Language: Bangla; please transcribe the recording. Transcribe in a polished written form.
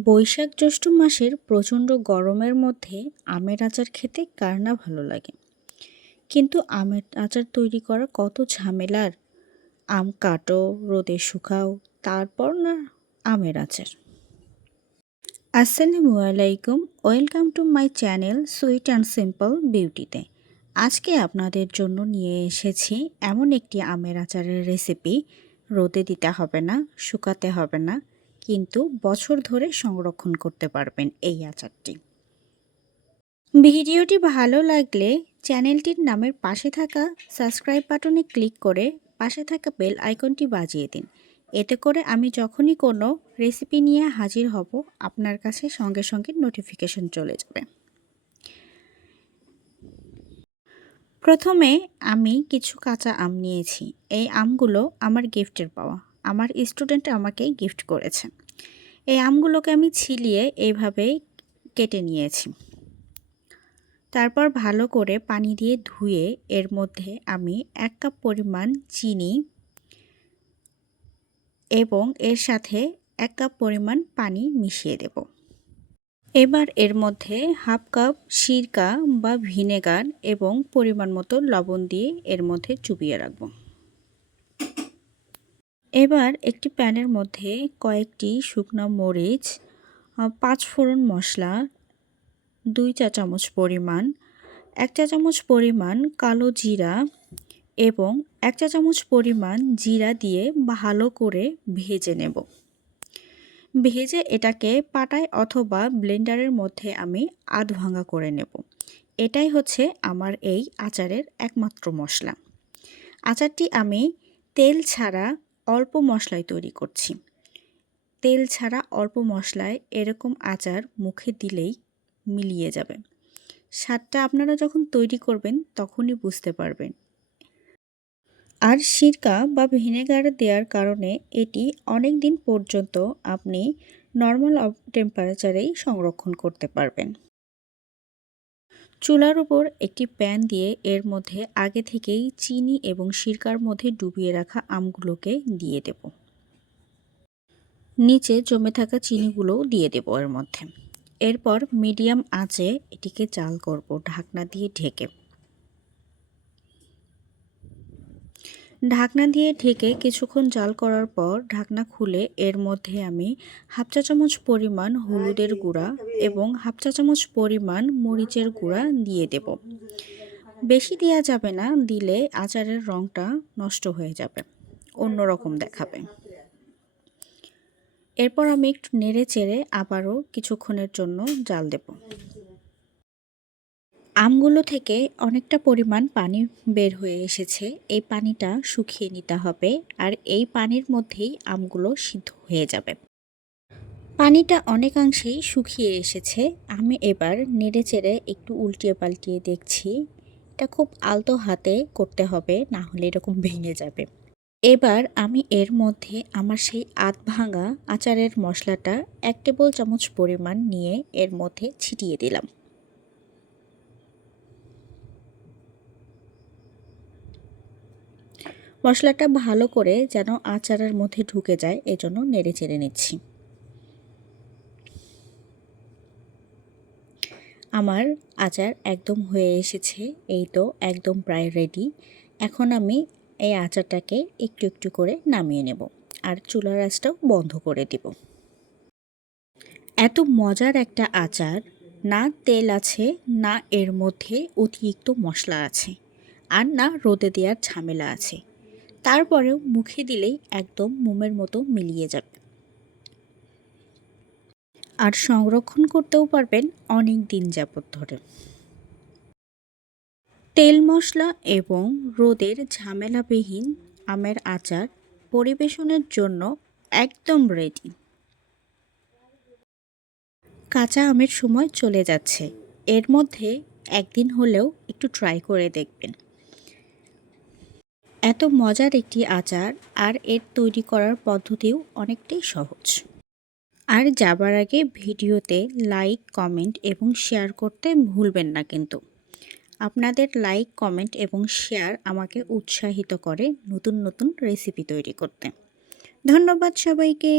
বৈশাখ জ্যৈষ্ঠ মাসের প্রচণ্ড গরমের মধ্যে আমের আচার খেতে কার না ভালো লাগে। কিন্তু আমের আচার তৈরি করা কত ঝামেলার। আম কাটো, রোদে শুকাও, তারপর না আমের আচার। আসসালামু আলাইকুম, welcome to my channel sweet and simple বিউটিতে। আজকে আপনাদের জন্য নিয়ে এসেছি এমন একটি আমের আচারের রেসিপি। রোদে দিতে হবে না, শুকাতে হবে না, কিন্তু বছর ধরে সংরক্ষণ করতে পারবেন এই আচারটি। ভিডিওটি ভালো লাগলে চ্যানেলটির নামের পাশে থাকা সাবস্ক্রাইব বাটনে ক্লিক করে পাশে থাকা বেল আইকনটি বাজিয়ে দিন। এতে করে আমি যখনই কোনো রেসিপি নিয়ে হাজির হব আপনার কাছে সঙ্গে সঙ্গে নোটিফিকেশন চলে যাবে। প্রথমে আমি কিছু কাঁচা আম নিয়েছি। এই আমগুলো আমার গিফটের পাওয়া, আমার স্টুডেন্ট আমাকে গিফট করেছে। এই আমগুলোকে আমি ছিলিয়ে এইভাবে কেটে নিয়েছি। তারপর ভালো করে পানি দিয়ে ধুয়ে এর মধ্যে আমি 1 কাপ পরিমাণ চিনি এবং এর সাথে 1 কাপ পরিমাণ পানি মিশিয়ে দেব। এবার এর মধ্যে 1/2 কাপ সিরকা বা ভিনেগার এবং পরিমাণ মতো লবণ দিয়ে এর মধ্যে চুবিয়ে রাখব। এবার একটি প্যানের মধ্যে কয়েকটি শুকনো মরিচ, 5 ফোড়ন মশলা, 2 চা চামচ পরিমাণ, 1 চা চামচ পরিমাণ কালো জিরা এবং 1 চা চামচ পরিমাণ জিরা দিয়ে ভালো করে ভেজে নেব। ভেজে এটাকে পাটায় অথবা ব্লেন্ডারের মধ্যে আমি আধ ভাঙা করে নেব। এটাই হচ্ছে আমার এই আচারের একমাত্র মশলা। আচারটি আমি তেল ছাড়া অল্প মশলায় তৈরি করছি। তেল ছাড়া অল্প মশলায় এরকম আচার মুখে দিলেই মিলিয়ে যাবে। স্বাদটা আপনারা যখন তৈরি করবেন তখনই বুঝতে পারবেন। আর সিরকা বা ভিনেগার দেওয়ার কারণে এটি অনেক দিন পর্যন্ত আপনি নর্মাল টেম্পারেচারেই সংরক্ষণ করতে পারবেন। চুলার উপর একটি প্যান দিয়ে এর মধ্যে আগে থেকেই চিনি এবং সিরকার মধ্যে ডুবিয়ে রাখা আমগুলোকে দিয়ে দেব। নিচে জমে থাকা চিনিগুলোও দিয়ে দেব এর মধ্যে। এরপর মিডিয়াম আঁচে এটিকে জাল করব ঢাকনা দিয়ে ঢেকে। ঢাকনা দিয়ে ঢেকে কিছুক্ষণ জাল করার পর ঢাকনা খুলে এর মধ্যে আমি 1/2 চা চামচ পরিমাণ হলুদের গুঁড়া এবং 1/2 চা চামচ পরিমাণ মরিচের গুঁড়া দিয়ে দেব। বেশি দেওয়া যাবে না, দিলে আচারের রঙটা নষ্ট হয়ে যাবে, অন্যরকম দেখাবে। এরপর আমি একটু নেড়ে চেড়ে আবারও কিছুক্ষণের জন্য জাল দেব। আমগুলো থেকে অনেকটা পরিমাণ পানি বের হয়ে এসেছে। এই পানিটা শুকিয়ে নিতে হবে, আর এই পানির মধ্যেই আমগুলো সিদ্ধ হয়ে যাবে। পানিটা অনেকাংশেই শুকিয়ে এসেছে। আমি এবার নেড়ে চেড়ে একটু উল্টিয়ে পাল্টিয়ে দেখছি। এটা খুব আলতো হাতে করতে হবে, না হলে এরকম ভেঙে যাবে। এবার আমি এর মধ্যে আমার সেই আধ ভাঙা আচারের মশলাটা 1 টেবিল চামচ পরিমাণ নিয়ে এর মধ্যে ছিটিয়ে দিলাম। মশলাটা ভালো করে যেন আচারের মধ্যে ঢুকে যায় এজন্য নেড়ে চেড়ে নিচ্ছি। আমার আচার একদম হয়ে এসেছে, এই তো একদম প্রায় রেডি। এখন আমি এই আচারটাকে একটু একটু করে নামিয়ে নেব আর চুলার আঁচটাও বন্ধ করে দেব। এত মজার একটা আচার, না তেল আছে, না এর মধ্যে অতিরিক্ত মশলা আছে, আর না রোদে দেওয়ার ঝামেলা আছে। তারপরেও মুখে দিলেই একদম মোমের মতো মিলিয়ে যাবে, আর সংরক্ষণ করতেও পারবেন অনেক দিন যাবত ধরে। তেল মশলা এবং রোদের ঝামেলাবিহীন আমের আচার পরিবেশনের জন্য একদম রেডি। কাঁচা আমের সময় চলে যাচ্ছে, এর মধ্যে একদিন হলেও একটু ট্রাই করে দেখবেন। এত মজার একটি আচার, আর এর তৈরি করার পদ্ধতিও অনেকটাই সহজ। আর যাবার আগে ভিডিওতে লাইক, কমেন্ট এবং শেয়ার করতে ভুলবেন না কিন্তু। আপনাদের লাইক, কমেন্ট এবং শেয়ার আমাকে উৎসাহিত করে নতুন নতুন রেসিপি তৈরি করতে। ধন্যবাদ সবাইকে।